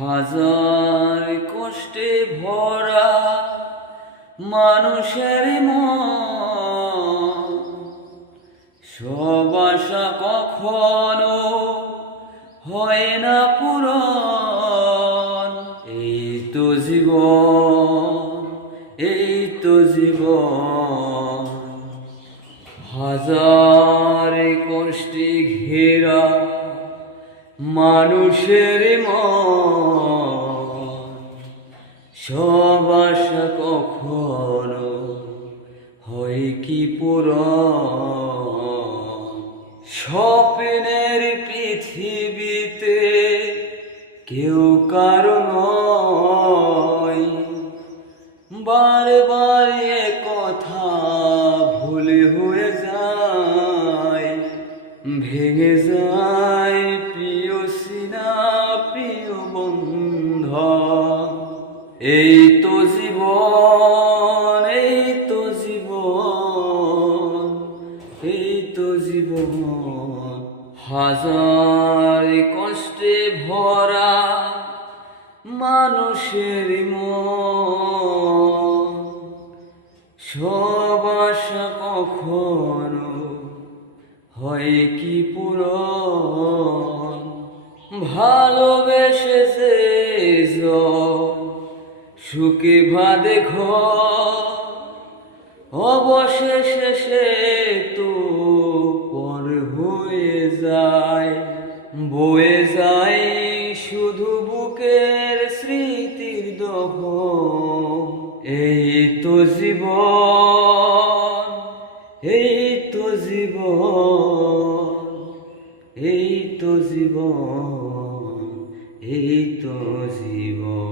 হাজার কষ্টে ভরা মানুষের মন। কখনো হয় না পূরণ। এই তো জীবন, এই তো জীবন। হাজার কষ্টে ঘেরা মানুষের মন। সব আশা কখনো হয় কি পুরন স্বপ্নের পৃথিবীতে কেউ কারণ বারবার এ কথা ভুলে হয়ে যায়। ভেঙে এই তো জীবন, এই তো জীবন, এই তো জীবন। হাজার কষ্টে ভরা মানুষের মন। সব আশা কখনো হয় কি পুরন ভালোবেসে যে জন সুখে ভাদে ঘর, অবশেষে সে তো পর হয়ে যায়, বয়ে যায় শুধু বুকের স্মৃতির দহ এই তো জীবন, এই তো জীবন, এই তো জীবন, এই তো জীবন।